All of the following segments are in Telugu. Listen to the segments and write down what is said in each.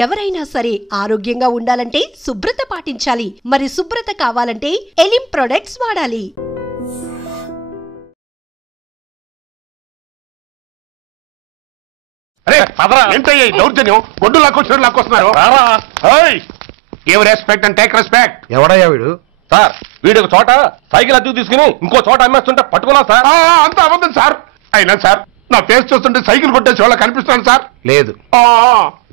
ఎవరైనా సరే ఆరోగ్యంగా ఉండాలంటే శుభ్రత పాటించాలి. మరి శుభ్రత కావాలంటే ఎలిం ప్రొడక్ట్స్ వాడాలి. ఏంటయ్యా దౌర్జన్యం? గొడ్డు లాక్కొస్తున్నారు. Respect and take respect. ఎవడయ్యా వీడు? సార్ వీడు ఒక చోట సైకిల్ అద్దెకు తీసుకుని ఇంకో చోట అమ్మేస్తుంటే పట్టుకున్నా సార్. అంత అబద్ధం సార్. అయినా సార్ నా ఫేస్ చూస్తుంటే సైకిల్ కొట్టే చోళ్ళ కనిపిస్తాను సార్. లేదు,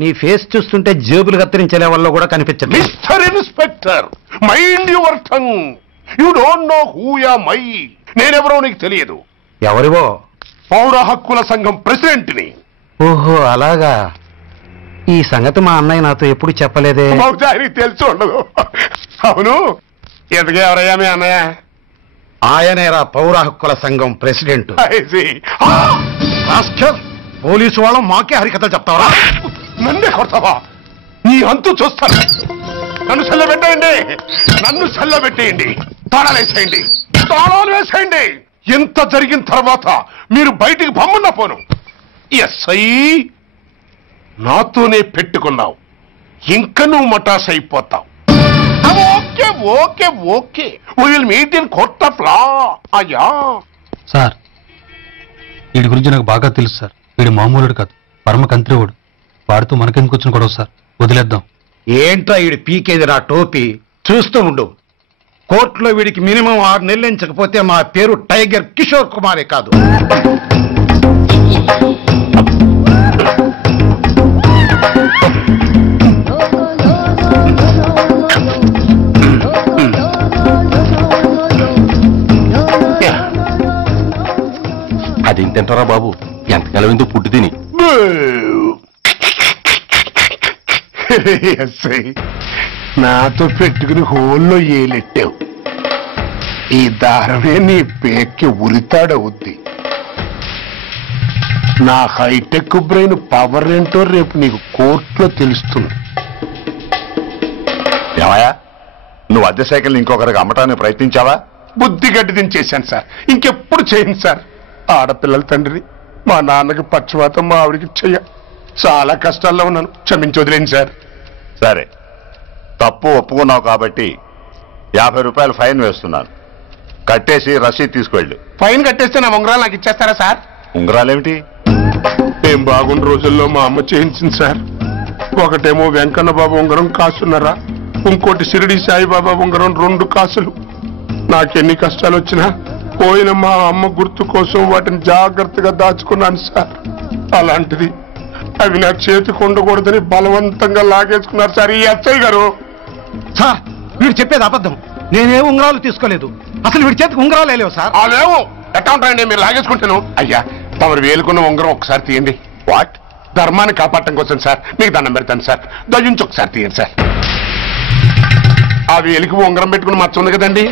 నీ ఫేస్ చూస్తుంటే జేబులు కత్తిరించే లెవెల్లో కూడా కనిపించదు. Mister inspector, mind your tongue. You don't know who am I. నేనెవరో నీకు తెలియదు. ఎవరివో? పౌర హక్కుల సంఘం ప్రెసిడెంట్ ని. ఓహో అలాగా. ఈ సంగతి మా అన్నయ్య నాతో ఎప్పుడు చెప్పలేదే. బహుశా ఆయనకి తెలిసి ఉండదు. అవును, ఎందుకు ఎవరయ్యా మీ అన్నయ్య? ఆయనేరా పౌర హక్కుల సంఘం ప్రెసిడెంట్. పోలీసు వాళ్ళం మాకే హరికథలు చెప్తావరా? నన్నే కొడతావా? నీ అంతు చూస్తాను. నన్ను సెల్లబెట్టేయండి, నన్ను సెల్లబెట్టేయండి. తాళాలు వేసేయండి, తాళాలు వేసేయండి. ఎంత జరిగిన తర్వాత మీరు బయటికి పంపన్నా పోను. ఎస్ఐ నాతోనే పెట్టుకున్నావు, ఇంకా నువ్వు మటాస్ అయిపోతావు. Okay okay okay, will meet in court of law. అయ్యా సార్, వీడి గురించి నాకు బాగా తెలుసు సార్. వీడు మామూలుడు కాదు, పరమ కంత్రివుడు. వాడితో మనకెందుకు వచ్చిన గొడవ సార్? వదిలేద్దాం. ఏంట్రా వీడి పీకేది నా టోపీ? చూస్తూ ఉండు. కోర్టులో వీడికి మినిమం 6 నెలలు ఎంచకపోతే మా పేరు టైగర్ కిషోర్ కుమారే కాదు. అదేం తింటారా బాబు? ఎంతకాలం ఎందుకు పుట్టి తిని. నాతో పెట్టుకుని హోల్లో ఏలెట్టావు. ఈ దారమే నీ పేక్కి ఉరితాడవుద్ది. నా హైటెక్ బ్రెయిన్ పవర్ ఏంటో రేపు నీకు కోర్టులో తెలుస్తుంది. ఏమయ్యా, నువ్వు అద్దె సైకిల్ ఇంకొకరికి అమ్మటానికి ప్రయత్నించావా? బుద్ధి గడ్డి దించేశాను సార్, ఇంకెప్పుడు చేయను సార్. ఆడపిల్లల తండ్రి, మా నాన్నకి పక్షవాతం, మా ఆవిడికి చెయ్య. చాలా కష్టాల్లో ఉన్నాను, క్షమించి వదిలేండి సార్. సరే, తప్పు ఒప్పుకున్నావు కాబట్టి 50 రూపాయలు ఫైన్ వేస్తున్నాను. కట్టేసి రసీదు తీసుకువెళ్ళు. ఫైన్ కట్టేస్తే నా ఉంగరాలు నాకు ఇచ్చేస్తారా సార్? ఉంగరాలేమిటి? ఏం బాగున్న రోజుల్లో మా అమ్మ చేయించింది సార్. ఒకటేమో వెంకన్న బాబు ఉంగరం కాసున్నరా, ఇంకోటి షిరిడి సాయిబాబా ఉంగరం 2 కాసులు. నాకెన్ని కష్టాలు వచ్చినా పోయిన మా అమ్మ గుర్తు కోసం వాటిని జాగ్రత్తగా దాచుకున్నాను సార్. అలాంటిది అవి నా చేతికి ఉండకూడదని బలవంతంగా లాగేసుకున్నారు సార్ ఈ ఎస్ఐ గారు. సార్, వీడు చెప్పేది అబద్ధం. నేనే ఉంగరాలు తీసుకోలేదు. అసలు వీడి చేతికి ఉంగరాలు లేవు సార్. లేవు. ఎట్టా ఉంటాయండి మీరు లాగేసుకుంటాను? అయ్యా, తమరు వేలుకున్న ఉంగరం ఒకసారి తీయండి. వాట్? ధర్మాన్ని కాపాడటం కోసం సార్, మీకు దండం పెడతాను సార్. దయ్యుంచి ఒకసారి తీయండి సార్. ఆ వేలికి ఉంగరం పెట్టుకుని మచ్చ ఉంది కదండి?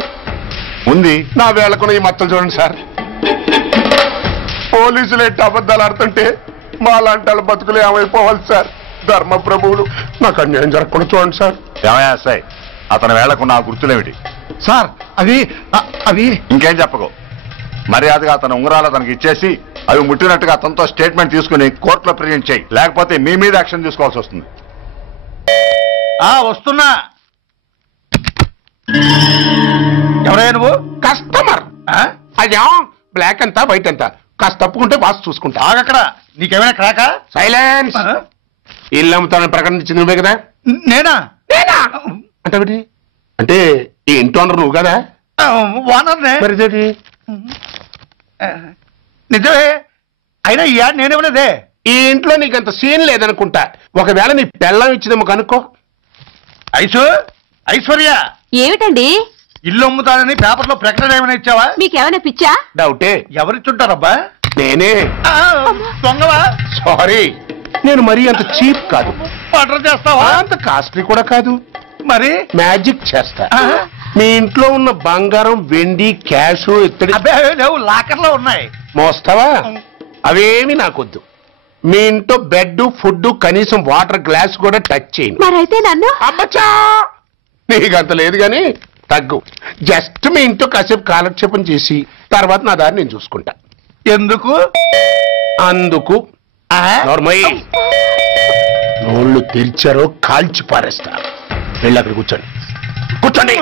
ఉంది. నా వేళకున్న ఈ మచ్చలు చూడండి సార్. పోలీసులు ఎట్టి అబద్ధాలు ఆడుతుంటే మా లాంటి వాళ్ళ బతుకులు ఏమైపోవాలి సార్? ధర్మ ప్రభువులు, నాకు అన్యాయం జరగకుండా చూడండి సార్. ఏమయ్యా సార్, అతని వేళకున్న ఆ గుర్తులేమిటి? సార్, అవి ఇంకేం చెప్పకు. మర్యాదగా అతని ఉంగరాలు అతనికి ఇచ్చేసి అవి ముట్టినట్టుగా అతనితో స్టేట్మెంట్ తీసుకుని కోర్టులో ప్రజెంట్ చేయి. లేకపోతే నీ మీద యాక్షన్ తీసుకోవాల్సి వస్తుంది. వస్తున్నా. ఎవరయ్యా నువ్వు? కస్టమర్. అయ్యా, బ్లాక్ అంతా వైట్ అంతా కాస్త తప్పుకుంటే బాస్ చూసుకుంటా. ఆగక్కడ. నీకేమైనా క్రాకా? సైలెన్స్. ఇల్లు అమ్ముతానని ప్రకటించింది నువ్వే కదా? నేనా? అంటే అంటే ఈ ఇంటి ఓనర్ నువ్వు కదా? ఓనర్నే. మరి నిజమే. అయినా ఈ యాడ్ నేనేమలేదే. ఈ ఇంట్లో నీకంత సీన్ లేదనుకుంటా. ఒకవేళ నీ పెళ్ళం ఇచ్చిందేమో కనుక్కో. ఐశ్వర్య, ఏమిటండి? ఇల్లు అమ్ముతానని పేపర్లో ప్రకటన ఏమైనా ఇచ్చావా? మీకేమైనా పిచ్చా? డౌటే. ఎవరిచ్చుంటారబ్బా? నేనే. దొంగవా? సారీ, నేను మరీ అంత చీప్ కాదు. ఆర్డర్ చేస్తావా? అంత కాస్ట్లీ కూడా కాదు. మరి మ్యాజిక్ చేస్తా. మీ ఇంట్లో ఉన్న బంగారం, వెండి, క్యాష్, ఇత్తడి లేవు, లాకర్లో ఉన్నాయి. మోస్తావా? అవేమి నాకొద్దు. మీ ఇంట్లో బెడ్, ఫుడ్, కనీసం వాటర్ గ్లాస్ కూడా టచ్ చేయను. మరైతే నన్ను? అబ్బచ్చా, నీకంత లేదు గాని తగ్గు. జస్ట్ మీ ఇంట్లో కాసేపు కాలక్షేపం చేసి తర్వాత నా దారి నేను చూసుకుంటా. ఎందుకు? అందుకు. నోళ్ళు తెరిచారో కాల్చి పారేస్తా. వెళ్ళి అక్కడ కూర్చోండి. కూర్చోండి.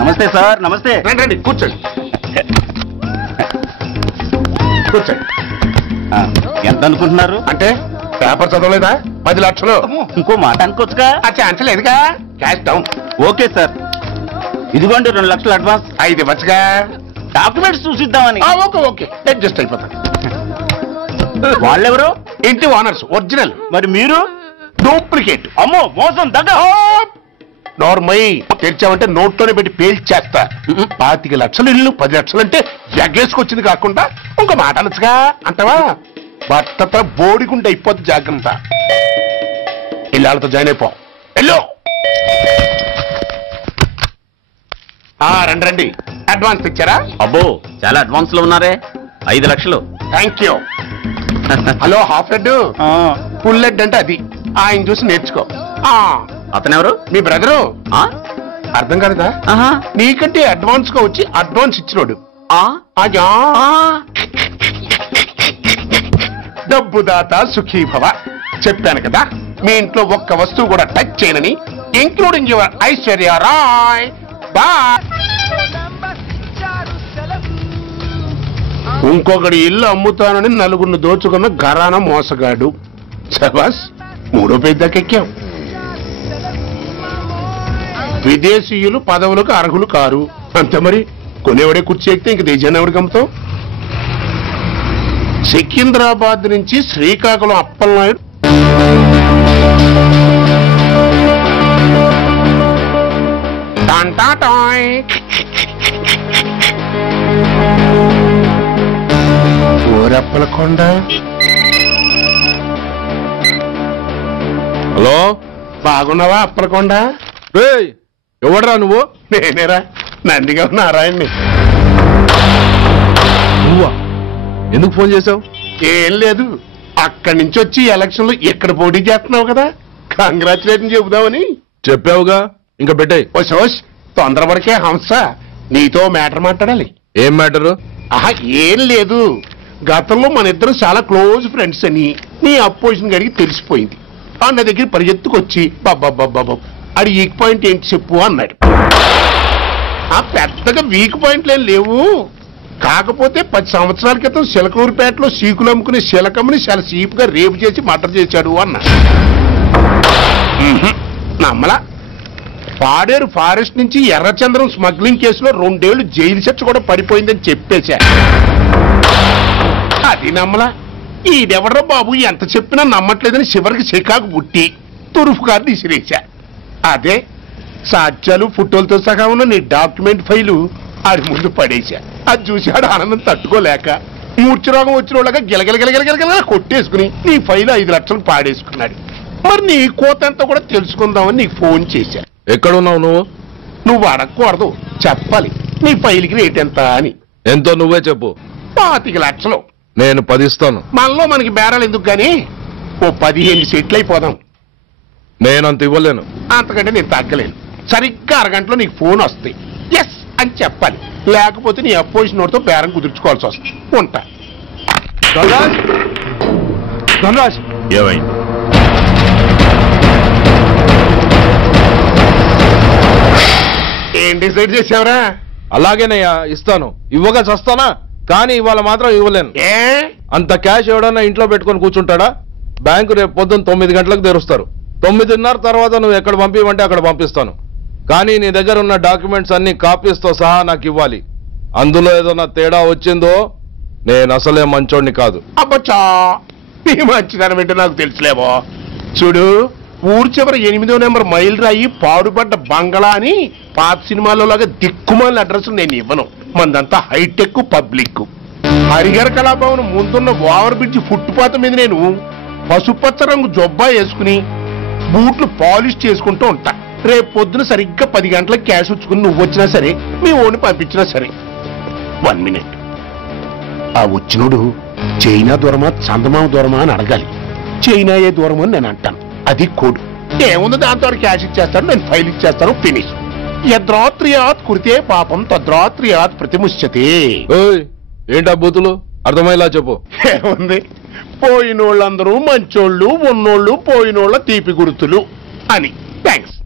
నమస్తే సార్. నమస్తే. రండి రండి కూర్చోండి. కూర్చోండి. ఎంత అనుకుంటున్నారు? అంటే పేపర్ చదవలేదా? 10 లక్షలు. ఇంకో మాట అనుకోవచ్చుగా. ఆ ఛాన్స్ లేదుగా. Cash down. ఓకే సార్, ఇదిగోండి 2 లక్షలు అడ్వాన్స్. 5 ఇవ్వచ్చుగా. డాక్యుమెంట్స్ చూసిద్దామని. ఓకే ఓకే అడ్జస్ట్ అయిపోతాను. వాళ్ళెవరు? ఇంటి ఓనర్స్. ఒరిజినల్. మరి మీరు? డూప్లికేట్. అమ్మో మోసం దగ్గర. నోర్మై తెరిచామంటే నోట్లోనే పెట్టి పేల్చేస్తా. 25 లక్షలు ఇల్లు 10 లక్షలు అంటే జగ్గేసుకొచ్చింది కాకుండా ఇంకో మాట అనొచ్చుగా అంటవా? భర్తతో బోడిగుంటే అయిపోద్ది. జాగ్రత్త. ఇల్లాళ్ళతో జాయిన్ అయిపో. ఎల్లో. రండి రండి. అడ్వాన్స్ ఇచ్చారా? అబ్బో చాలా అడ్వాన్స్ లో ఉన్నారే. 5 లక్షలు. Thank you. Hello half head full head అంటే అది. ఆయన చూసి నేర్చుకో. అతనెవరు? మీ బ్రదరు. అర్థం కాలేదా? నీకంటే అడ్వాన్స్ గా వచ్చి అడ్వాన్స్ ఇచ్చినోడు. డబ్బు దాత సుఖీభవ. చెప్పాను కదా మీ ఇంట్లో ఒక్క వస్తువు కూడా టచ్ చేయనని, including your Aishwarya Rai. Bye. ఇంకొకటి ఇల్లు అమ్ముతానని 4 దోచుకున్న ఘరానా మోసగాడు. శబాస్. 3వ పెద్దకెక్కాం. విదేశీయులు పదవులకు అర్హులు కారు. అంతే మరి. కొనేవాడే కుర్చీ ఎక్కితే ఇంక దేశాన్ని ఎవరికి అమ్ముతాం? సికింద్రాబాద్ నుంచి శ్రీకాకుళం అప్పలనాయుడు ఊరప్పలకొండ. హలో, బాగున్నావా అప్పలకొండ? ఎవడరా నువ్వు? నేనేరా, నందిగా నారాయణ్ని. నువ్వా? ఎందుకు ఫోన్ చేసావు? ఏం లేదు, అక్కడి నుంచి వచ్చి ఎలక్షన్ లో ఇక్కడ పోటీ చేస్తున్నావు కదా, కంగ్రాచులేషన్ చెబుదామని. చెప్పావుగా, ఇంకా పెట్టాయి. ఓ సోష్, తొందరపడికే హంస, నీతో మ్యాటర్ మాట్లాడాలి. ఏం మ్యాటరు? ఆహా, ఏం లేదు. గతంలో మన ఇద్దరు చాలా క్లోజ్ ఫ్రెండ్స్ అని నీ అపోజిషన్ గడికి తెలిసిపోయింది. అన్న దగ్గర పరిగెత్తుకొచ్చి బాబా అది వీక్ పాయింట్ ఏంటి చెప్పు అన్నాడు. పెద్దగా వీక్ పాయింట్లు ఏం లేవు, కాకపోతే 10 సంవత్సరాల క్రితం శిలకూరుపేటలో సీకులు అమ్ముకునే శిలకమ్మని చాలా చీప్ గా రేపు చేసి మర్డర్ చేశాడు అన్నా. నమ్మలా. పాడేరు ఫారెస్ట్ నుంచి ఎర్రచంద్రం స్మగ్లింగ్ కేసులో 2 ఏళ్లు జైలు శిక్ష కూడా పడిపోయిందని చెప్పేశా. అది నమ్మలా. ఈడెవడ్రా బాబు ఎంత చెప్పినా నమ్మట్లేదని చివరికి చికాకు పుట్టి తురుపు కార్డు ఇసిరేశా. అదే సాక్ష్యాలు ఫోటోలతో సహా ఉన్న నీ డాక్యుమెంట్ ఫైలు ఆడి ముందు పడేశా. అది చూశాడు ఆనందం తట్టుకోలేక మూర్ఛరోగం వచ్చిన వాళ్ళగా గిలగిలగిలగిలగిలగిల కొట్టేసుకుని నీ ఫైలు 5 లక్షలు పాడేసుకున్నాడు. మరి నీ కోతంతా కూడా తెలుసుకుందామని నీకు ఫోన్ చేశా. ఎక్కడున్నావు నువ్వు? నువ్వు అడగకూడదు, చెప్పాలి. నీ ఫైల్కి రేట్ ఎంత అని. ఎంతో నువ్వే చెప్పు. 25 లక్షలు. నేను 10 ఇస్తాను. మనలో మనకి బేరాలు ఎందుకు గానీ ఓ 15 సెట్లు అయిపోదాం. నేనంత ఇవ్వలేను. అంతకంటే నేను తగ్గలేను. సరిగ్గా అరగంటలో నీకు ఫోన్ వస్తాయి. ఎస్ అని చెప్పాలి, లేకపోతే నీ అపోజిషన్ నోటితో బేరం కుదుర్చుకోవాల్సి వస్తుంది. ఉంటా. ధనరాజ్, ఏమైంది? ఏం డిసైడ్ చేసావురా? అలాగేనయ్యా, ఇస్తాను. ఇవ్వగా చస్తానా, కానీ ఇవాళ మాత్రం ఇవ్వలేను. ఏ అంత క్యాష్ ఎవడన్నా ఇంట్లో పెట్టుకొని కూర్చుంటాడా? బ్యాంకు రేపు పొద్దున్న 9 గంటలకు తెరుస్తారు. 9:30 తర్వాత నువ్వు ఎక్కడ పంపిమంటే అక్కడ పంపిస్తాను. కానీ నీ దగ్గర ఉన్న డాక్యుమెంట్స్ అన్ని కాపీస్తో సహా నాకు ఇవ్వాలి. అందులో ఏదైనా తేడా వచ్చిందో నేను అసలే మంచోడిని కాదు. అబ్బచ్చా, నీ మంచిదనం ఏంటో నాకు తెలుసులేవో. చూడు, ఊరు చివరి 8వ నెంబర్ మైల్ రాయి పాడుపడ్డ బంగళా అని పాత సినిమాలో లాగా దిక్కుమాల అడ్రస్ నేను ఇవ్వను. మందంతా హైటెక్ పబ్లిక్. హరిహర కళాభవన్ ముందున్న ఓవర్ బ్రిడ్జ్ ఫుట్పాత్ మీద నేను పసుపచ్చ రంగు జొబ్బా వేసుకుని బూట్లు పాలిష్ చేసుకుంటూ ఉంటా. రేపు పొద్దున సరిగ్గా 10 గంటలకు క్యాష్ వచ్చుకుని నువ్వు వచ్చినా సరే, మీ ఓని పంపించినా సరే. 1 మినిట్. ఆ వచ్చినోడు చైనా దూరమా చందమామ దూరమా అని అడగాలి. చైనా ఏ దూరం అని నేను అంటాను. అది కోడ్. ఏముంది, దాంతో క్యాష్ ఇచ్చేస్తాను, నేను ఫైల్ ఇచ్చేస్తాను, ఫినిష్. యద్రాత్రియాత్ కురితే పాపం తద్రాత్రియాత్ ప్రతిముష్యతే. ఏంటా బూతులు? అర్థమయ్యేలా చెప్పు. ఏముంది, పోయినోళ్ళందరూ మంచోళ్ళు, ఉన్నోళ్ళు పోయినోళ్ళ తీపి గుర్తులు అని. థ్యాంక్స్.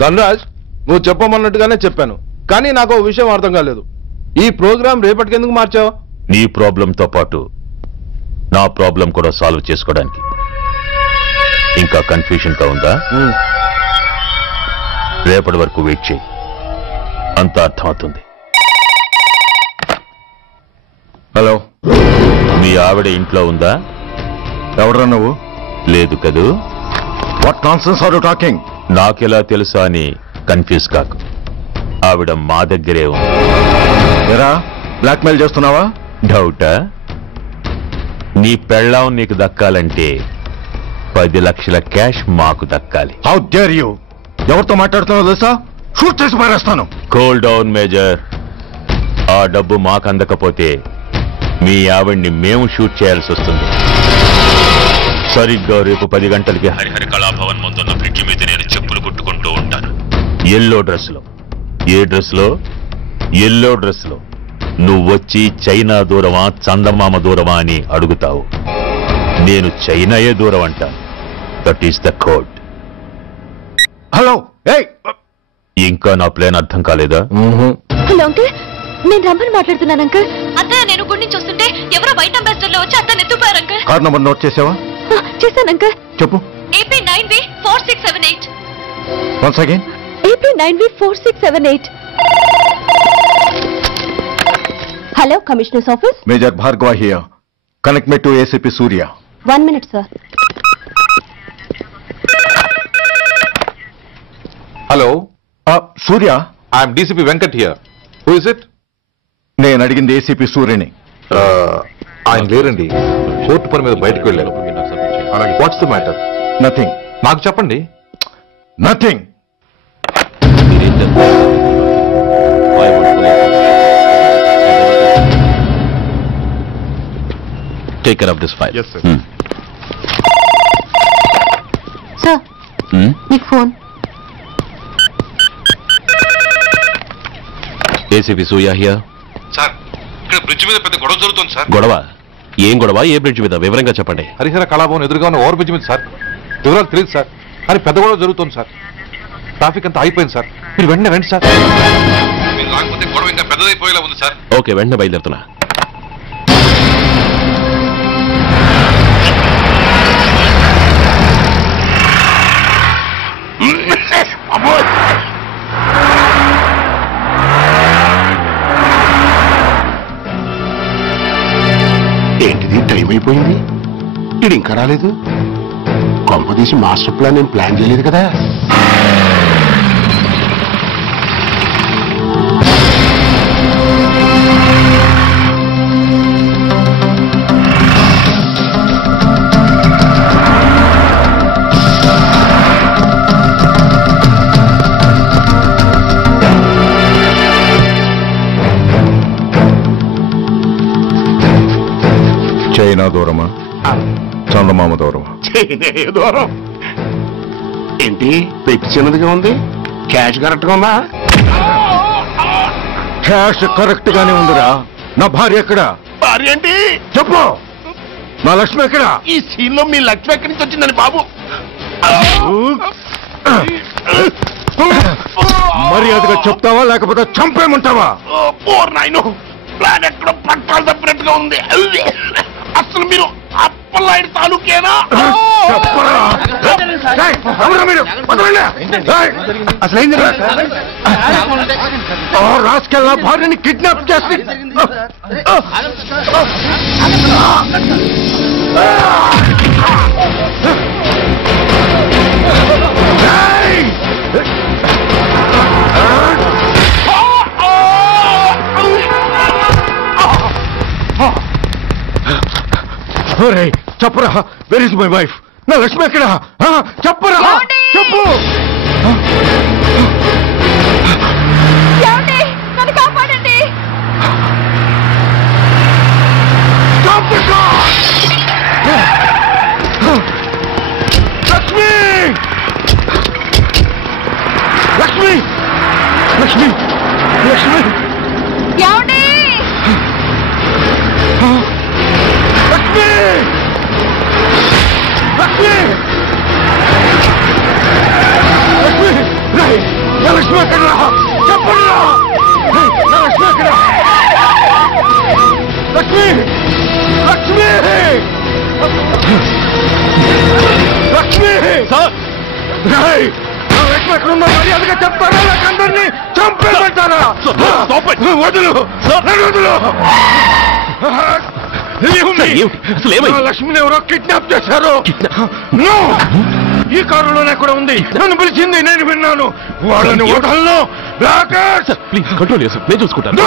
ధనరాజ్, నువ్వు చెప్పమన్నట్టుగానే చెప్పాను, కానీ నాకు ఓ విషయం అర్థం కాలేదు. ఈ ప్రోగ్రాం రేపటికి ఎందుకు మార్చావు? నీ ప్రాబ్లంతో పాటు నా ప్రాబ్లం కూడా సాల్వ్ చేసుకోవడానికి. ఇంకా కన్ఫ్యూజన్ గా ఉందా? రేపటి వరకు వెయిట్ చేయి, అంత అర్థమవుతుంది. హలో, మీ ఆవిడ ఇంట్లో ఉందా? ఎవడరా నువ్వు? లేదు కదూ. What nonsense are you talking? నాకెలా తెలుసా అని కన్ఫ్యూజ్ కాకు, ఆవిడ మా దగ్గరే ఉంది. ఎరా, బ్లాక్మెయిల్ చేస్తున్నావా? డౌటా? నీ పెళ్ళాం నీకు దక్కాలంటే 10 లక్షల క్యాష్ మాకు దక్కాలి. How dare you? ఎవరితో మాట్లాడుతున్నావు తెలుసా? షూట్ చేసి పారేస్తాను. Cool down major. ఆ డబ్బు మాకు అందకపోతే మీ ఆవిడ్ని మేము షూట్ చేయాల్సి వస్తుంది. సరిగ్గా రేపు 10 గంటలకి హరిహర కళాభవన్ ముందున్న బ్రిడ్జి మీద నేను చెప్పులు కుట్టుకుంటూ ఉంటాను. ఎల్లో డ్రెస్లో. ఏ డ్రెస్లో? ఎల్లో డ్రెస్లో. నువ్వొచ్చి చైనా దూరమా చందమామ దూరమా అని అడుగుతావు. నేను చైనాయే దూరం అంటాను. That is the code. Hello, ఇంకా నా ప్లాన్ అర్థం కాలేదా? హలో అంకుల్, నేను రమ్మని మాట్లాడుతున్నాను అంకుల్. అత్తయ్య, నేను గుడి నుంచి వస్తుంటే ఎవరో వైట్ అంబాసిడర్ లో వచ్చి అత్తని ఎత్తుపోయారు అంకుల్. కార్ నంబర్ నోట్ చేసావా? చేశాను అంకుల్. చెప్పు. AP 9V4678. Once again. AP 9V4678. Hello, commissioners office. Major Bhargava here. Connect me to ACP Surya. 1 minute sir. Hello, Surya. I'm DCP Venkat here. Who is it? నేను అడిగింది ACP సూర్యని. ఆయన లేరండి, కోర్టు పని మీద బయటకు వెళ్ళారు. What's the matter? నథింగ్. నాకు చెప్పండి. Nothing. Take care of this file. Yes, sir. Sir, మీకు phone. ACP Surya here. Sir, ఇక్కడ బ్రిడ్జ్ మీద పెద్ద గొడవ జరుగుతుంది సార్. గొడవ? ఏం గొడవ? ఏ బ్రిడ్జ్ మీద? వివరంగా చెప్పండి. హరిహర కళాభవన్ ఎదురుగా ఉన్న ఓవర్ బ్రిడ్జ్ మీద సార్. వివరాలు తెలియదు సార్, కానీ పెద్ద గొడవ జరుగుతుంది సార్. ట్రాఫిక్ అంతా అయిపోయింది సార్. మీరు వెంటనే రండి సార్. మీరు రాకపోతే గొడవ ఇంకా పెద్దదైపోయేలా ఉంది సార్. ఓకే, వెంటనే బయలుదేరుతున్నా. ఏంటిది, టైం అయిపోయింది, ఇది ఇంకా రాలేదు. కొంపదీసి మాస్టర్ ప్లాన్ నేను ప్లాన్ చేయలేదు కదా. చైనా దూరమా చందమామ దూరమా? దూరం ఏంటి, పెట్టి చిన్నదిగా ఉంది, క్యాష్ కరెక్ట్ గా ఉందా? క్యాష్ కరెక్ట్ గానే ఉందిరా. నా భార్య ఎక్కడ? భార్య ఏంటి చెప్పు. నా లక్ష్మి ఎక్కడ? ఈ సీన్ లో మీ లక్ష్మి ఎక్కడి నుంచి వచ్చిందని బాబు? మర్యాదగా చెప్తావా లేకపోతే చంపేమంటావా? పోర్ నాయను, ప్లాన్ ఎక్కడో పట్టాలు తప్పినట్టుగా ఉంది. అసలు మీరు అప్పలాంటి తాలూకేనా? అసలు రాసుకెళ్ళ భార్యని కిడ్నాప్ చేసి చెప్పరా, వెర్ ఇస్ మై వైఫ్? నా లక్ష్మి ఎక్కడ? చెప్పరా, చెప్పు. నన్ను కాపాడండి. లక్ష్మి, లక్ష్మి, లక్ష్మి, లక్ష్మి. ఏమండి? లక్ష్మి సార్ ఎక్కడున్నా మర్యాదగా చెప్తారా అందరినీ చంపేస్తారా వదులు వదులు లక్ష్మిని ఎవరో కిడ్నాప్ చేశారు ఈ కారులోనే కూడా ఉంది నన్ను పిలిచింది నేను విన్నాను వాళ్ళని వదలను ప్లీజ్ కంట్రోల్ చేసి నేను చూసుకుంటాను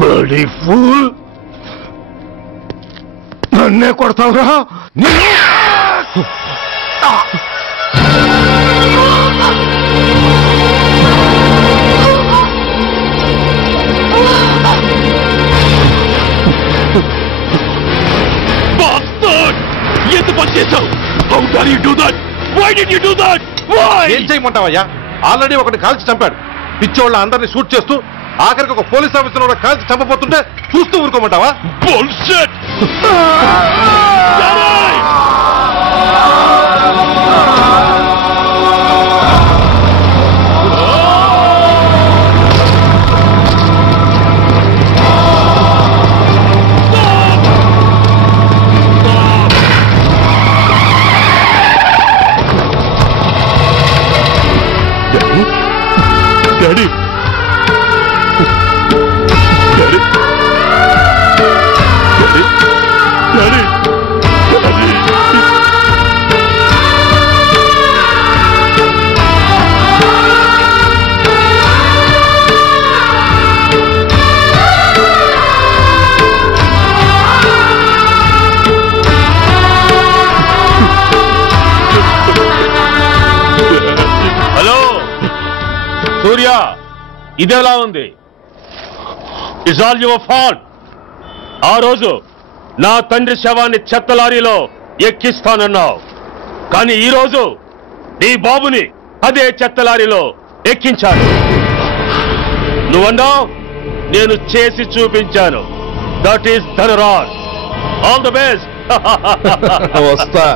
Bloody fool! నన్నే కొడతావురా ఎంత పని చేశావు? How dare you do that? Why did you do that? Why? ఏం చేయమంటావయ్యా? ఆల్రెడీ ఒకటి కాల్చి చంపాడు. పిచ్చోళ్ళ అందరినీ షూట్ చేస్తూ ఆఖరికి ఒక పోలీస్ ఆఫీసర్ కూడా కాల్చి చంపబోతుంటే చూస్తూ ఊరుకోమంటావా? Bullshit! Daddy! హలో సూర్య, ఇదెలా ఉంది? It's all your fault. ఆ రోజు నా తండ్రి శవాన్ని చెత్త లారీలో ఎక్కిస్తానన్నావు, కానీ ఈ రోజు నీ బాబుని అదే చెత్త లారీలో ఎక్కించాను. నువ్వన్నావు, నేను చేసి చూపించాను. That is Dhanraj. All the best. వస్తా.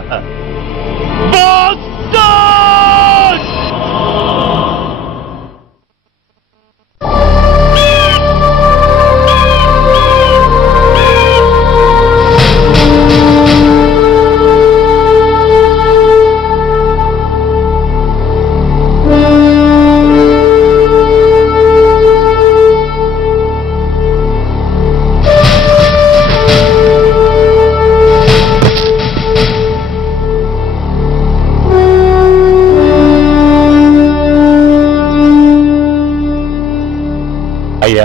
అయ్యా,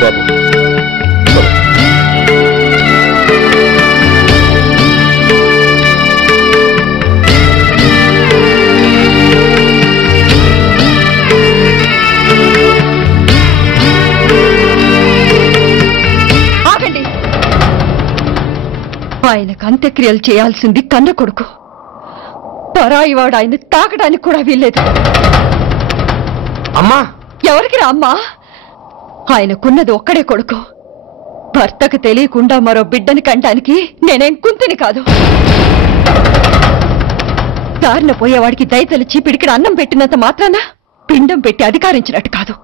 బాబు ఆగండి. ఆయనకు అంత్యక్రియలు చేయాల్సింది కన్న కొడుకు. పరాయివాడు ఆయన తాకడానికి కూడా వీల్లేదు. అమ్మా, ఎవరికి రా అమ్మా? ఆయనకున్నది ఒక్కడే కొడుకు. భర్తకు తెలియకుండా మరో బిడ్డని కంటానికి నేనేం కుంతిని కాదు. దారిన పోయేవాడికి దయతలిచి పిడికిన అన్నం పెట్టినంత మాత్రాన పిండం పెట్టి అధికారించినట్టు కాదు.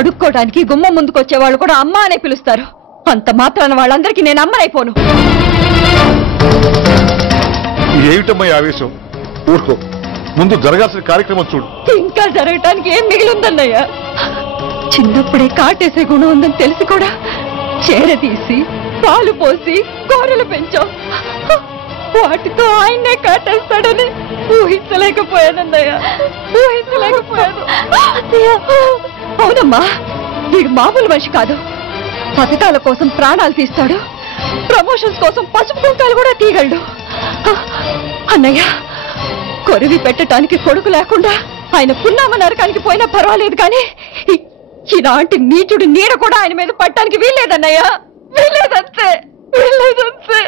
అడుక్కోవడానికి గుమ్మం ముందుకొచ్చేవాళ్ళు కూడా అమ్మ అనే పిలుస్తారు. అంత మాత్రాన వాళ్ళందరికీ నేను అమ్మనైపోను. ఏమిటమ్మా ఆవేశం? ఊరుకో, ముందు జరగాల్సిన కార్యక్రమం చూడు. ఇంకా జరగటానికి ఏం మిగిలిందన్నయ్య? చిన్నప్పుడే కాటేసే గుణం ఉందని తెలిసి కూడా చేరదీసి పాలు పోసి కూరలు పెంచాం. వాటితో ఆయన్నే కాటేస్తాడని ఊహించలేకపోయానన్నయ్య, ఊహించలేకపోయాను. అవునమ్మా, వీడు మామూలు మనిషి కాదు. పథకాల కోసం ప్రాణాలు తీస్తాడు, ప్రమోషన్స్ కోసం పసుపు కుంకాలు కూడా తీయగలడు. అన్నయ్య, కొరివి పెట్టడానికి కొడుకు లేకుండా ఆయన పున్నామ నరకానికి పోయినా పర్వాలేదు, కానీ ఇలాంటి నీచుడు నీడ కూడా ఆయన మీద పట్టడానికి వీల్లేదన్నయ్య, వీల్లేదంతే, వీల్లేదంతే.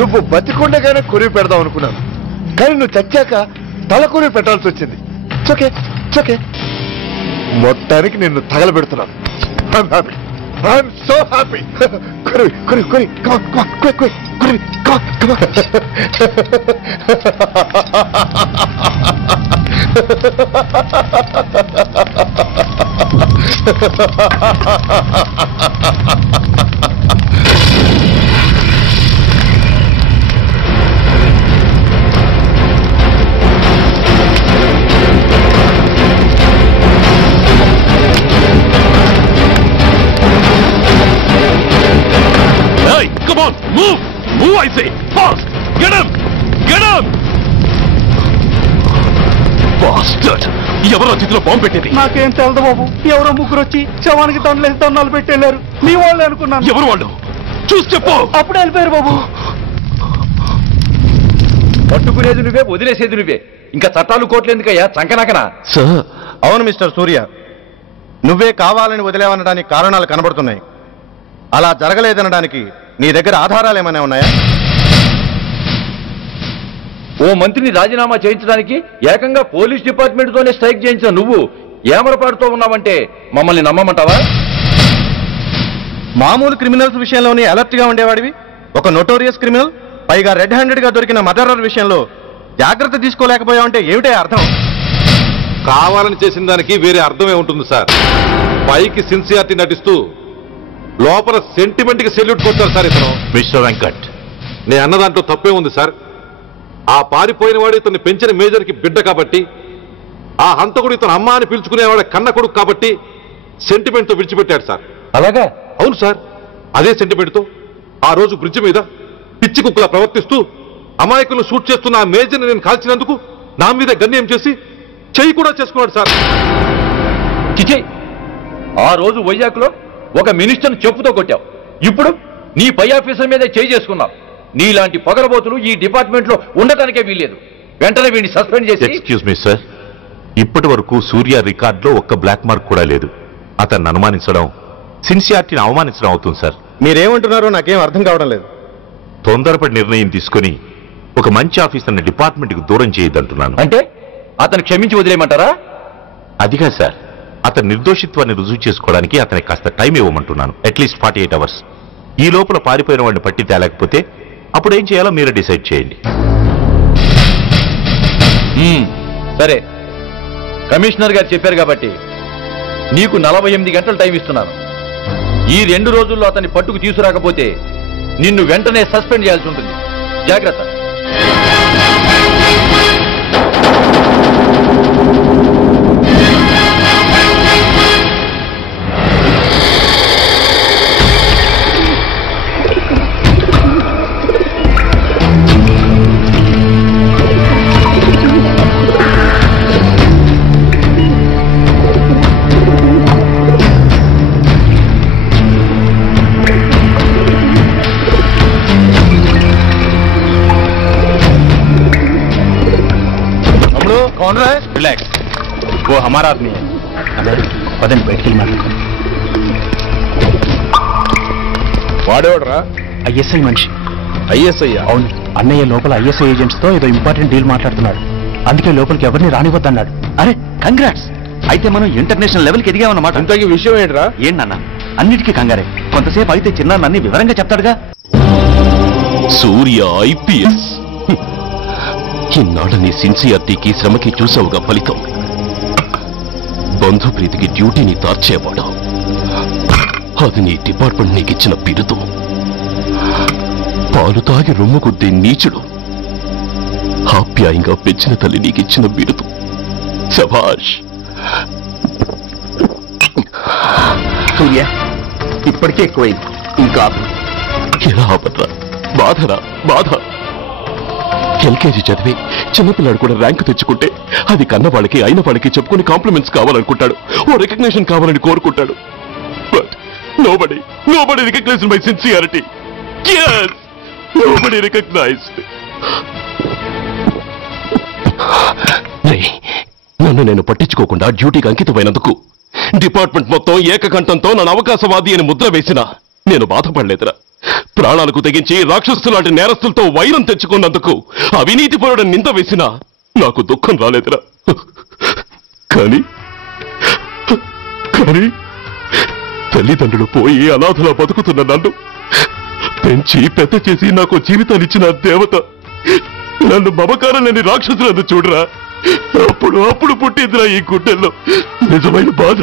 నువ్వు బతికుండగానే కొరివి పెడదాం అనుకున్నాను, కానీ నువ్వు చచ్చాక తల కొరివి పెట్టాల్సి వచ్చింది. ఓకే ఓకే, మొత్తానికి నిన్ను తగలబెడుతున్నాను. I'm so happy. కొరివి కొరివి కొరివి, కొరివి Come on, move! Move, I say! Fast! Get him! Get him! Bastard! ఎవరో చేతిలో బాంబు పెట్టేది? నాకేం తెలదు బాబు. ఎవరో ముగ్గురు వచ్చి శవానికి దండలేసి దండాలు పెట్టేళ్ళారు. మీ వాళ్ళే అనుకున్నాను. ఎవరు వాళ్ళు? చూసి చెప్పు. అప్పుడే వెళ్ళిపోయారు బాబు. పట్టుకునేది నువ్వే, వదిలేసేది నువ్వే. ఇంకా చట్టాలు కోట్లు ఎందుకయ్యా చంకనాకనా? సార్, అవును మిస్టర్ సూర్య, నువ్వే కావాలని వదిలేవనడానికి కారణాలు కనబడుతున్నాయి. అలా జరగలేదనడానికి నీ దగ్గర ఆధారాలు ఏమైనా ఉన్నాయా? ఓ మంత్రిని రాజీనామా చేయించడానికి ఏకంగా పోలీస్ డిపార్ట్మెంట్ తోనే స్ట్రైక్ చేయించిన నువ్వు ఏమరపాటుతో ఉన్నావంటే మమ్మల్ని నమ్మమంటావా? మామూలు క్రిమినల్స్ విషయంలోనే అలర్ట్ గా ఉండేవాడివి, ఒక నోటోరియస్ క్రిమినల్, పైగా రెడ్ హ్యాండెడ్ గా దొరికిన మర్డరర్ విషయంలో జాగ్రత్త తీసుకోలేకపోయావంటే ఏమిటే అర్థం? కావాలని చేసిన దానికి వేరే అర్థమే ఉంటుంది సార్. పైకి సిన్సియారిటీ నటిస్తూ లోపల సెంటిమెంట్ కి సెల్యూట్ కొట్టారు సార్ ఇతను. మిస్టర్ వెంకట్, నేను అన్న దాంట్లో తప్పే ఉంది సార్. ఆ పారిపోయిన వాడు ఇతన్ని పెంచిన మేజర్ కి బిడ్డ కాబట్టి, ఆ హంతకుడు ఇతను అమ్మ అని పిలుచుకునేవాడు కన్న కొడుకు కాబట్టి సెంటిమెంట్ తో విడిచిపెట్టాడు సార్. అలాగా? అవును సార్, అదే సెంటిమెంట్ తో ఆ రోజు బ్రిడ్జ్ మీద పిచ్చి కుక్కలా ప్రవర్తిస్తూ అమాయకులు షూట్ చేస్తున్న ఆ మేజర్ని నేను కాల్చినందుకు నా మీద గన్యం చేసి చెయ్యి కూడా చేసుకున్నాడు సార్. చిచే, ఆ రోజు వైజాగ్లో ఒక మినిస్టర్ని చెప్పుతో కొట్టావు, ఇప్పుడు నీ పై ఆఫీసర్ మీదే చేయి చేసుకున్నావు. నీలాంటి పొగరబోతులు ఈ డిపార్ట్మెంట్ లో ఉండటానికే వీల్లేదు. వెంటనే వీడిని సస్పెండ్ చేసి. ఎక్స్క్యూజ్ మీ సార్, ఇప్పటి వరకు సూర్య రికార్డులో ఒక్క బ్లాక్ మార్క్ కూడా లేదు. అతన్ని అనుమానించడం సిన్సియారిటీని అవమానించడం అవుతుంది సార్. మీరేమంటున్నారో నాకేం అర్థం కావడం లేదు. తొందరపడి నిర్ణయం తీసుకుని ఒక మంచి ఆఫీసర్ని డిపార్ట్మెంట్ కు దూరం చేయొద్దంటున్నాను. అంటే అతను క్షమించి వదిలేయమంటారా? అదిగా సార్, అతని నిర్దోషిత్వాన్ని రుజువు చేసుకోవడానికి అతనికి కాస్త టైం ఇవ్వమంటున్నాను. At least 48 hours. ఈ లోపల పారిపోయిన వాడిని పట్టి తేలేకపోతే అప్పుడు ఏం చేయాలో మీరే డిసైడ్ చేయండి. సరే, కమిషనర్ గారు చెప్పారు కాబట్టి నీకు 48 గంటలు టైం ఇస్తున్నాను. ఈ 2 రోజుల్లో అతన్ని పట్టుకు తీసుకురాకపోతే నిన్ను వెంటనే సస్పెండ్ చేయాల్సి ఉంటుంది. జాగ్రత్త. कौन रहा है? रिलैक्स, वो हमारा आदमी है. పదండి బయటికి వెళ్ళి మాట్లాడుకో. వాడేవాడరా? ఐఎస్ఐ మనిషి. ఐఎస్ఐ? అవును, అన్నయ్య లోపల ఐఎస్ఐ ఏజెంట్స్ తో ఏదో ఇంపార్టెంట్ డీల్ మాట్లాడుతున్నాడు. అందుకే లోపలికి ఎవరిని రానివద్దన్నాడు. అరే కంగ్రాట్స్, అయితే మనం ఇంటర్నేషనల్ లెవెల్కి ఎదిగామన్నమాట. ఇంతకీ విషయం ఏంట్రా? ఏంటన్నా అన్నిటికీ కంగారే. కొంతసేపు అయితే చిన్న అన్ని వివరంగా చెప్తాడుగా. సూర్య ఐపీఎస్, ఇన్నాళ్ళ నీ సిన్సియారిటీకి శ్రమకి చూసావుగా ఫలితం. బంధుప్రీతికి డ్యూటీని తార్చేవాడు. అది నీ డిపార్ట్మెంట్ నీకిచ్చిన బిరుదు. పాలు తాగి రొమ్ము కొద్దే నీచుడు ఆప్యాయంగా పెంచిన తల్లి నీకిచ్చిన బిరుదు. శభాష్. సూర్య, ఇప్పటికే ఎక్కువైంది, ఇంకా ఎలా ఆపట్రా? బాధరా బాధ. ఎల్కేజీ చదివి చిన్నపిల్లాడు కూడా ర్యాంకు తెచ్చుకుంటే అది కన్నవాళ్ళకి అయిన వాళ్ళకి చెప్పుకుని కాంప్లిమెంట్స్ కావాలనుకుంటాడు, ఓ రికగ్నిషన్ కావాలని కోరుకుంటాడు. But nobody recognized my sincerity. Yes, nobody recognized. నన్ను నేను పట్టించుకోకుండా డ్యూటీకి అంకితమైనందుకు డిపార్ట్మెంట్ మొత్తం ఏకకంఠంతో నన్ను అవకాశవాది అని ముద్ర వేసినా నేను బాధపడలేదురా. ప్రాణాలకు తెగించి రాక్షసులు లాంటి నేరస్తులతో వైరం తెచ్చుకున్నందుకు అవినీతి పరుడు నింద వేసినా నాకు దుఃఖం రాలేదురా. కానీ తల్లిదండ్రులు పోయి అనాథలా బతుకుతున్న నన్ను పెంచి పెద్ద చేసి నాకు జీవితాన్నిచ్చిన దేవత నన్ను మమకారం లేని రాక్షసులను చూడరా. అప్పుడు పుట్టిందిరా ఈ గుడ్డెల్లో నిజమైన బాధ.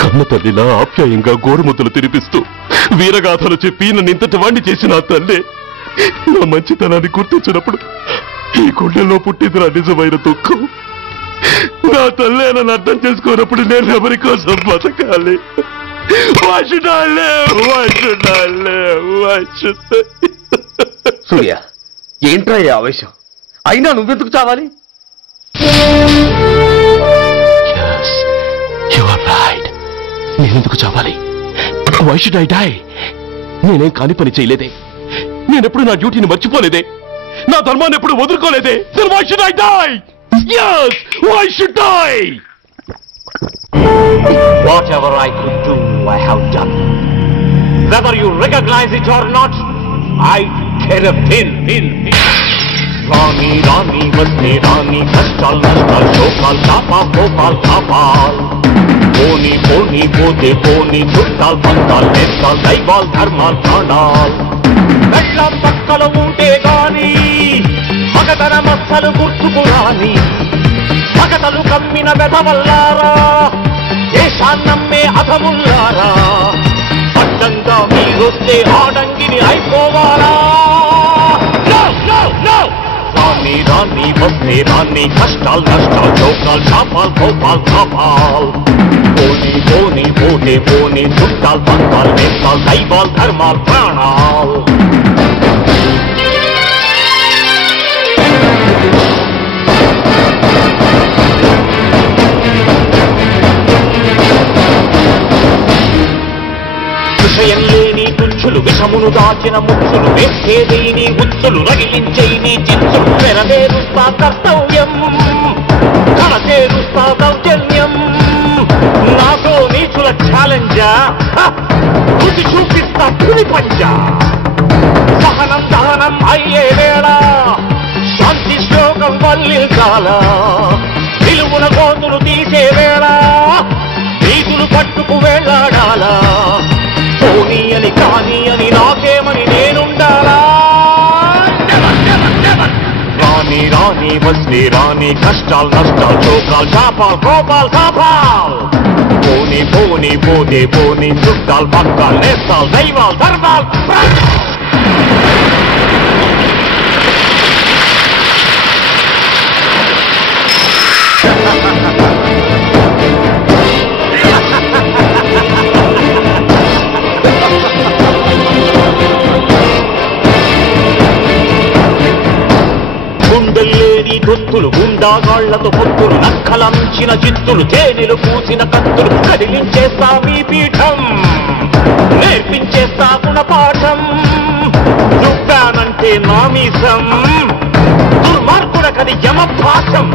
కన్న తల్లిలా ఆప్యాయంగా గోరుముద్దలు తినిపిస్తూ వీరగాథలు చెప్పి నన్ను ఇంతటి వాణ్ణి చేసిన ఆ తల్లే నా మంచితనాన్ని గుర్తించినప్పుడు ఈ గుడ్డెల్లో పుట్టిందిరా నిజమైన దుఃఖం. నా తల్లే నన్ను అర్థం చేసుకోనప్పుడు నేను ఎవరి కోసం బతకాలి? సూర్య, ఏంట్రా ఈ ఆవేశం? అయినా నువ్వెందుకు చావాలి? నేనెందుకు చావాలి? Why should I die? నేనేం కాని పని చేయలేదే, నేనెప్పుడు నా డ్యూటీని మర్చిపోలేదే, నా ధర్మాన్ని ఎప్పుడు వదులుకోలేదే. Then why should I die? Yes, why should I? Whatever I could do, I have done. Whether you recognize it or not, I care a pin. Rani, vaste Rani, kastal, nashtal, shokal, tapal, gopal, tapal. Poni, pote, poni, chuttal, pantal, nestal, daival, dharmal, pranal. Vetlam pakkala unte gaani, magadana massalu gurtukurani. Magatalu kammina vedavallara, దేశాన్నమ్మే అధముల్లారా. అడ్డంగా మీరొస్తే ఆడంగిని అయిపోవాలా? రాని వస్తే రాని, కష్టాలు నష్టాలు, చౌకాలు చాపాల్, గోపాల్ చాపాల్. పోని పోతే చుట్టాల్, పంతాల్, నేస్తాల్, దైవాల్, ధర్మాల్, ప్రాణాల్. విషయం లేని తుచ్చులు, విషమును దాచిన ముచ్చులు, వేసేదేని ఉచ్చులు, రగిలించేని చిచ్చులు. నెరవేరుస్తా కర్తవ్యం, కరచేరుస్తా దౌర్జన్యం. నాతో నీచుల ఛాలెంజా, రుచి చూపిస్తా పులి పంజా. సహనం దహనం అయ్యే వేళ, శాంతి శ్లోకం వల్లించాల. నిలువున గోతులు తీసే వేళ, నీతులు పట్టుకు వేళ్లాడాలా. పోనీ అని కానీ అని నాకేమని నేనుండాలా? రాని వస్తే రాని, కష్టాలు నష్టాలు, చోకాలు చాపాల్, గోపాల్ చాపాల్. పోని పోతే చుట్టాల్, పక్కాల్, నేస్తాల్, దైవాల్, ధర్మాల్. గుండెల్లేని దొత్తులు, గుండాగాళ్లతో పొత్తులు, నక్కలంచిన జిత్తులు, తేనెలు పూసిన కత్తులు. కదిలించేస్తా మీ పీఠం, నేర్పించేస్తా గుణపాఠం. దుబ్బానంటే నామీసం, దుర్మార్గుడకది యమపాఠం.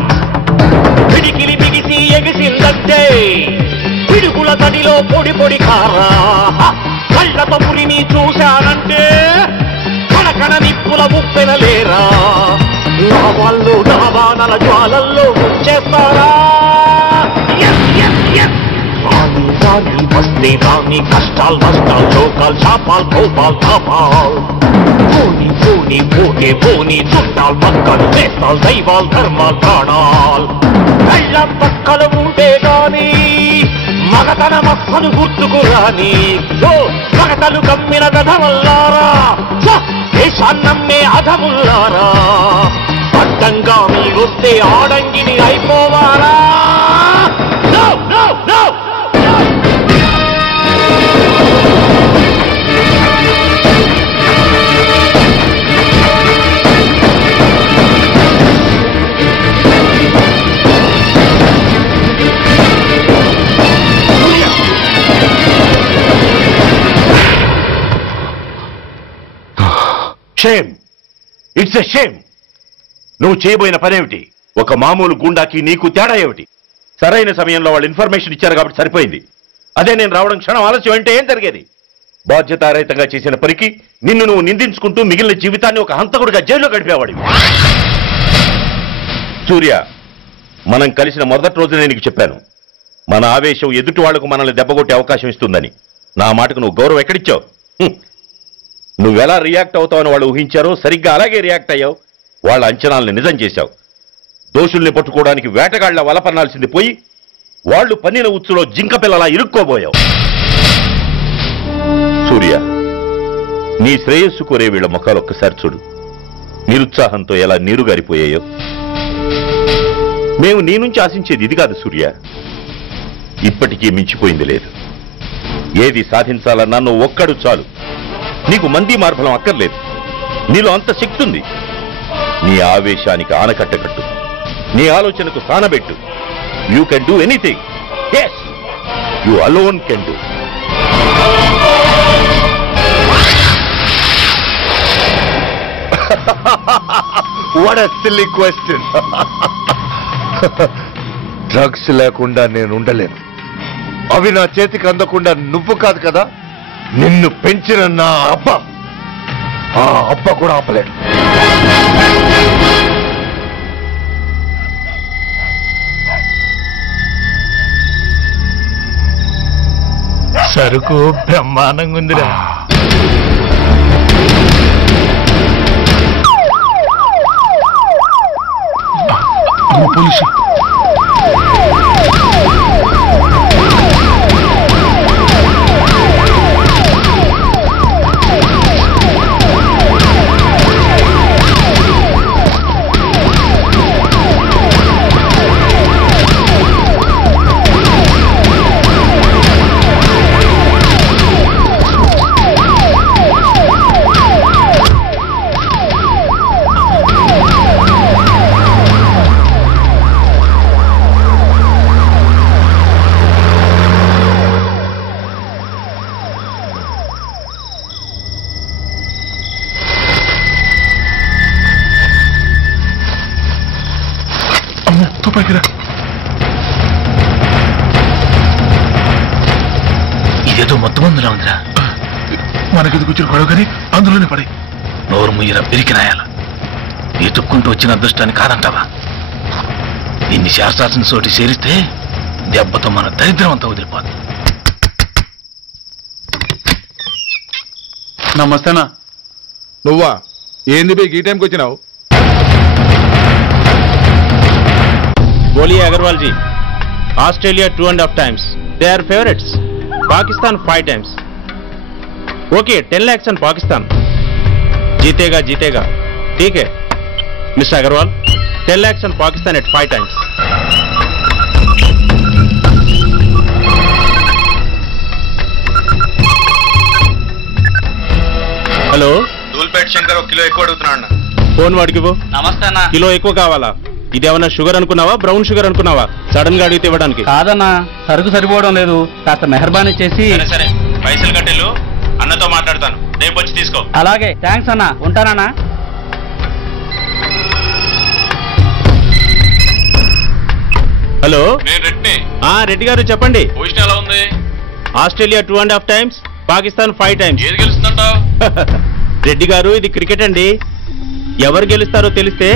పిడికిలి బిగిసి ఎగిసిందంటే పిడుగుల తడిలో పొడి కారా. కళ్ళతో పులిని చూశానంటే కనకన నిప్పుల ఉప్పెనలేరా. నా వాళ్ళు దావానల జ్వాలల్లో వచ్చేస్తారా. రాని వస్తే రాని, కష్టాలు నష్టాలు, చోకాలు చాపాల్, గోపాల్ చాపాల్. పోని చుట్టాల్, పక్కలు, నేస్తాల్, దైవాల్, ధర్మాల్, ప్రాణాల్. కళ్ళం పక్కలు ఉంటే గాని మగతన మక్కలు గుర్తుకు రాని. మగతలు కమ్మిన వెధవల్లారా, దేశాన్నమ్మే అధముల్లారా. అడ్డంగా మీరొస్తే ఆడంగిని అయిపోవాలా? Shame, it's a shame. నువ్వు చేయబోయిన పనేమిటి? ఒక మామూలు గుండాకి నీకు తేడా ఏమిటి? సరైన సమయంలో వాళ్ళు ఇన్ఫర్మేషన్ ఇచ్చారు కాబట్టి సరిపోయింది. అదే నేను రావడం క్షణం ఆలస్యం అంటే ఏం జరిగేది? బాధ్యతారహితంగా చేసిన పనికి నిన్ను నువ్వు నిందించుకుంటూ మిగిలిన జీవితాన్ని ఒక హంతకుడిగా జైల్లో గడిపేవాడివి. సూర్య, మనం కలిసిన మొదటి రోజునే నీకు చెప్పాను, మన ఆవేశం ఎదుటి వాళ్లకు మనల్ని దెబ్బగొట్టే అవకాశం ఇస్తుందని. నా మాటకు నువ్వు గౌరవం ఎక్కడిచ్చావు? నువ్వెలా రియాక్ట్ అవుతావని వాళ్ళు ఊహించారో సరిగ్గా అలాగే రియాక్ట్ అయ్యావు. వాళ్ళ అంచనాల్ని నిజం చేశావు. దోషుల్ని పట్టుకోవడానికి వేటగాళ్ల వలపన్నాల్సింది పోయి వాళ్ళు పన్నిన ఉచ్చులో జింక పిల్లలా ఇరుక్కోబోయావు. సూర్య, నీ శ్రేయస్సు కోరే వీళ్ళ ముఖాలు ఒక్కసారి చూడు. నిరుత్సాహంతో ఎలా నీరుగారిపోయాయో. మేము నీ నుంచి ఆశించేది ఇది కాదు సూర్య. ఇప్పటికీ మించిపోయింది లేదు. ఏది సాధించాలన్నా నువ్వు ఒక్కడు చాలు. నీకు మంది మార్బలం అక్కర్లేదు. నీలో అంత శక్తి ఉంది. నీ ఆవేశానికి ఆనకట్ట కట్టు. నీ ఆలోచనకు సానబెట్టు. You can do anything. yes, you alone can do. What a silly question. డ్రగ్స్ లేకుండా నేను ఉండలేను. అవి నా చేతికి అందకుండా నువ్వు కాదు కదా, నిన్ను పెంచిన నా అబ్బ, ఆ అబ్బ కూడా ఆపలేడు. సరుకు బ్రహ్మాండంగా ఉందిరా. పోలీసు ఇదేదో మొత్తం అందులో ఉందిరా. మనకెది కూర్చుని గొడవ కానీ అందులోనే పడి నోరు ముయ్యరా పెరికినాయాల. ఎత్తుక్కుంటూ వచ్చిన అదృష్టాన్ని కాదంటావా? దీన్ని శాస్త్రాసిన చోటి చేరిస్తే దెబ్బతో మన దరిద్రం అంతా వదిలిపోదు. నమస్తేనా. నువ్వా? ఏంది బే ఈ టైంకి వచ్చినావు? बोलिए Agrawal ji. Australia 2.5 times. They are favorites. Pakistan 5 times. Okay, 10 lakhs on Pakistan. जीतेगा जीतेगा. ठीक है Mr Agarwal. 10 lakhs on Pakistan at 5 times. Hello, Dhoolpet Shankar 1 kilo ఎక్కువ అడుగుతున్నా అన్న. ఫోన్ వాడికి పో. నమస్తే అన్న. కిలో ఎక్కువ కావాలా? ఇదేమన్నా షుగర్ అనుకున్నావా, బ్రౌన్ షుగర్ అనుకున్నావా? సడన్ గా అడిగితే ఇవ్వడానికి కాదన్నా, సరుకు సరిపోవడం లేదు. కాస్త మెహర్బానీ చేసి. సరే పైసలు కట్టెలు, అన్నతో మాట్లాడతాను. రేపు వచ్చి తీసుకో. అలాగే, థ్యాంక్స్ అన్నా. ఉంటానా? హలో, నేను రెడ్డి. రెడ్డి గారు చెప్పండి. పొజిషన్ ఎలా ఉంది? Australia 2.5 times, Pakistan 5 times. ఏది గెలుస్తుందంటావు? రెడ్డి గారు, ఇది క్రికెట్ అండి. ఎవరు గెలుస్తారో తెలిస్తే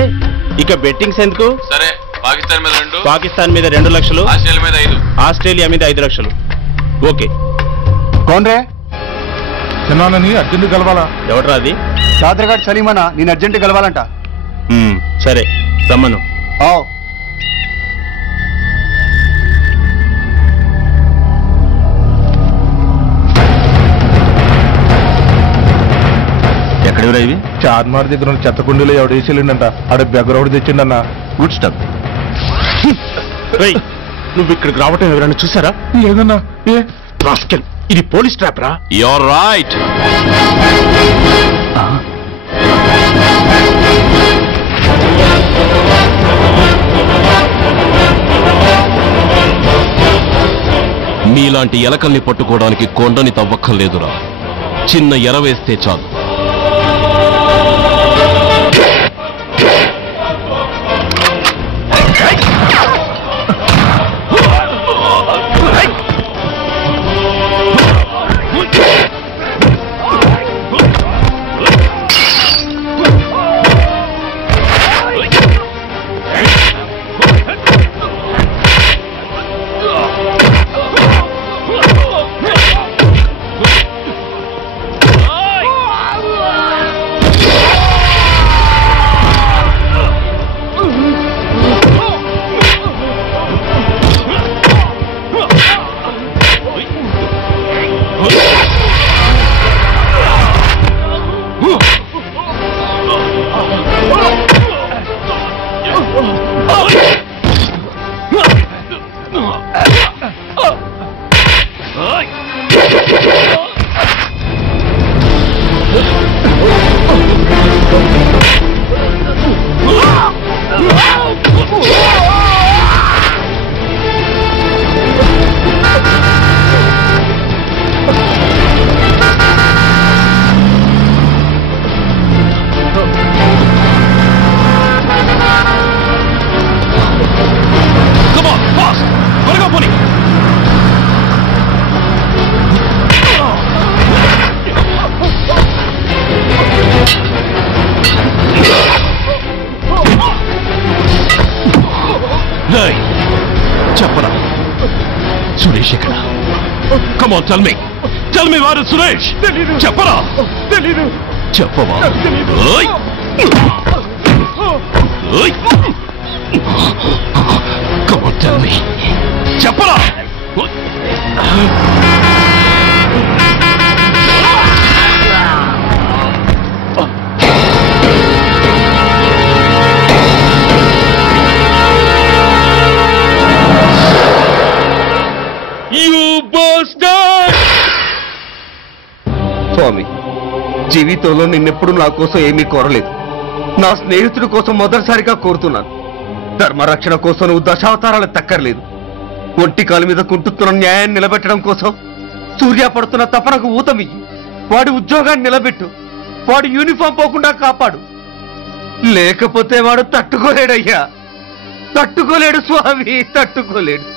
ఇక బెట్టింగ్స్ ఎందుకు? సరే, పాకిస్తాన్ మీద 2, పాకిస్తాన్ మీద 2 లక్షలు, ఆస్ట్రేలియా మీద 5, ఆస్ట్రేలియా మీద 5 లక్షలు. ఓకే. కోన్రే? చిన్నానని అర్జెంట్ కలవాలా? ఎవడ్రా అది? చాదరగాడు సలీమనా, నేను అర్జెంట్ కలవాలంట. సరే రమ్మను. ఎక్కడెవరా ఇవి? చార్మార్ దగ్గర ఉన్న చెత్త కుండీలో ఎవడు వేసేళ్ళంట. ఆడ బెగ్గరవుడు తెచ్చిండన్నా. Good stuff. నువ్వు ఇక్కడికి రావటం ఎవరైనా చూసారా? లేదన్నా. ఏ రాస్కెల్, ఇది పోలీస్ ట్రాప్ రా. You're right. మీలాంటి ఎలకల్ని పట్టుకోవడానికి కొండని తవ్వక్కర్లేదురా. చిన్న ఎర వేస్తే చాలు. సురేష్ ఎక్కడ? Come on, tell me where is Suresh? చెప్పరా? తెలీదు. చెప్పవా? ఓయ్! ఓయ్! Come on, tell me. చెప్పరా? స్వామి, జీవితంలో నిన్నెప్పుడు నా కోసం ఏమీ కోరలేదు. నా స్నేహితుడి కోసం మొదటిసారిగా కోరుతున్నాను. ధర్మరక్షణ కోసం నువ్వు దశావతారాలు తక్కర్లేదు. ఒంటి కాలు మీద కుంటుతున్న న్యాయాన్ని నిలబెట్టడం కోసం సూర్య పడుతున్న తపనకు ఊతమియ్యి. వాడి ఉద్యోగాన్ని నిలబెట్టు. వాడి యూనిఫామ్ పోకుండా కాపాడు. లేకపోతే వాడు తట్టుకోలేడయ్యా, తట్టుకోలేడు స్వామి, తట్టుకోలేడు.